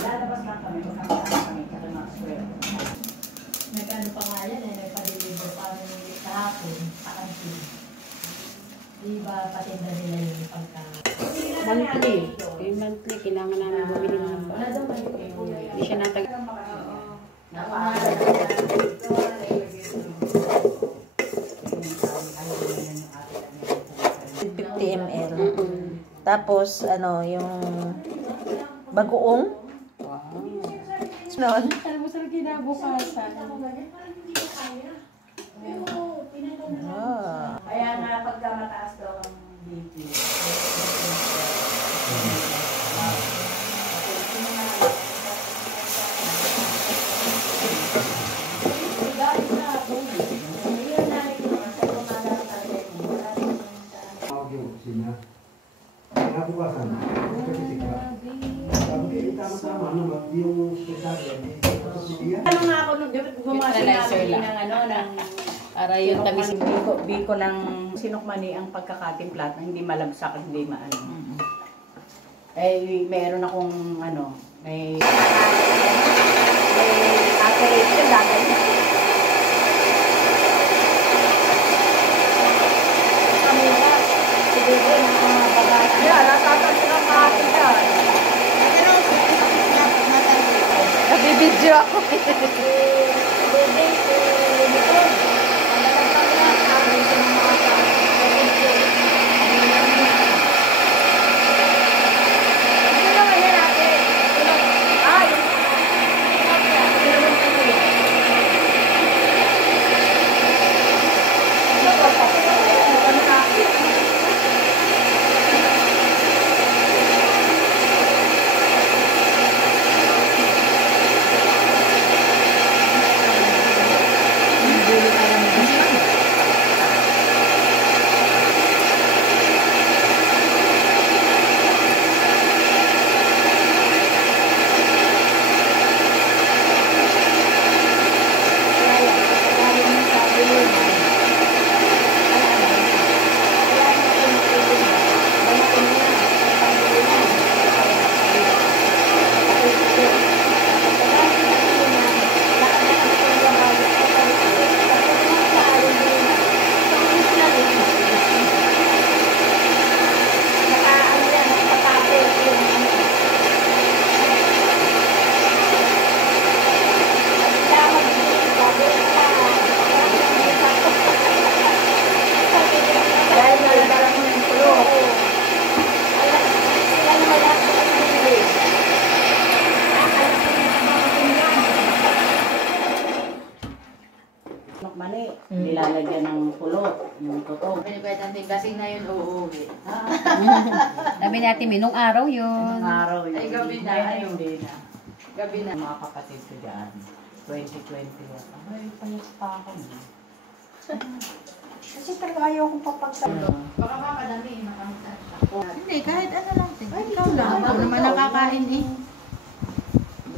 Lalabas lang kami, magkakasama kami, kasi mga swero. Nagkano pa nga yan eh, nagpa-deliver pa kami kahapon, sa kantin. Diba, patinda nila yung pagka... Monthly. Yung monthly, kailangan namin bumili ng Wala daw kayo eh. Hindi siya natag... ml. Tapos, ano, yung bagoong. Wow. Noon. Alam mo sa kinabukasan. Ah. Kaya nga pagka mataas daw ang BP. Kinabukasan, kasi sigla. Sabi, tama-tama naman yung sekretary. Ano nga ako nung gumasin namin lang. ng ano, ng Para yung tamis. biko ng sinukmani ang pagkakatimplat na hindi malagsak at hindi maano. Eh, meron akong ano, may ate Rachel dati. Kamera, siguro ng mga bagay. Yeah, natatan ko ng mga ate dyan. Nabibidyo ako. Mani, nilalagyan ng pulot, yung totoo. Lasing na yun, uuwi. Sabi natin, minong araw yun. Anong araw yun? Ay, gabi na. Ay, hindi na. Gabi na. Mga kapatid ko dyan, 2021. Ay, payas pa ako. Kasi talaga ayaw kong papagtalo. Baka mapadami, makamta. Hindi, kahit ano lang. Ikaw lang. Ikaw naman nakakain eh.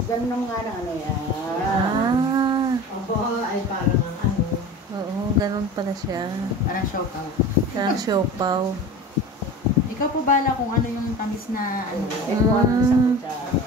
Ganun nga na ano yan. Ah. Opo, ay parang ang ano. Oo, ganun pala siya. Parang siopaw. Parang siopaw. Ikaw po bala kung ano yung tamis na ano. Ito ang isang kutsara.